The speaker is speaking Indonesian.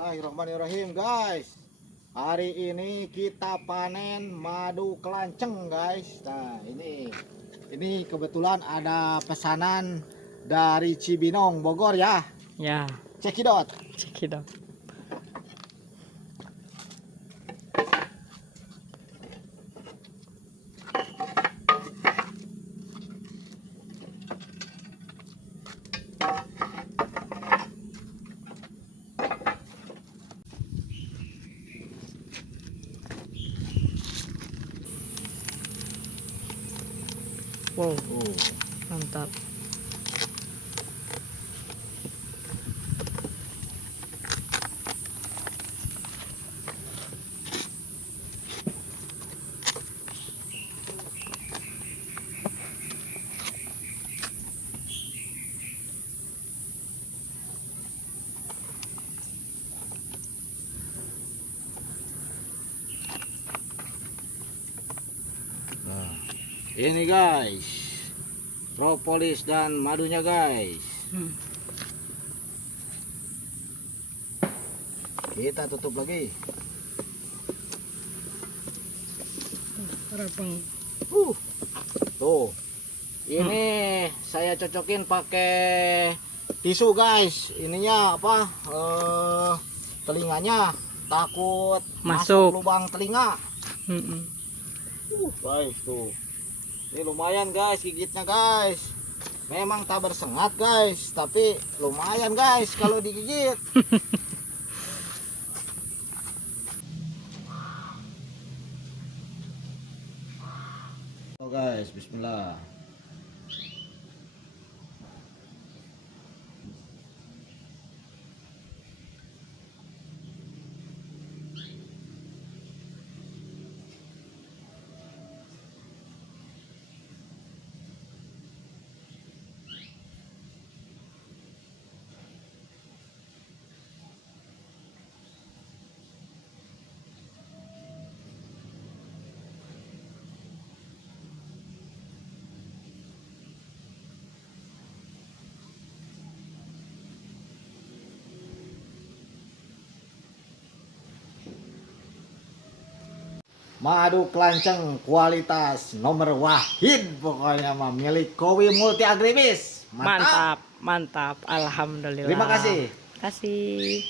Bismillahirrahmanirrahim guys. Hari ini kita panen madu kelanceng guys. Nah ini kebetulan ada pesanan dari Cibinong Bogor ya. Ya, Cekidot. cekidot. Wow, mantap. Nah, ini guys, propolis dan madunya guys. Kita tutup lagi. Tuh, ini saya cocokin pakai tisu guys. Ininya apa? Telinganya takut masuk lubang telinga. Guys tuh, ini lumayan guys gigitnya guys. Memang tak bersengat guys, tapi lumayan guys kalau digigit. Oh guys, Bismillah. Madu kelanceng kualitas nomor wahid pokoknya mah milik Kowi Multi Agribis. Mantap, mantap. Alhamdulillah. Terima kasih. Kasih.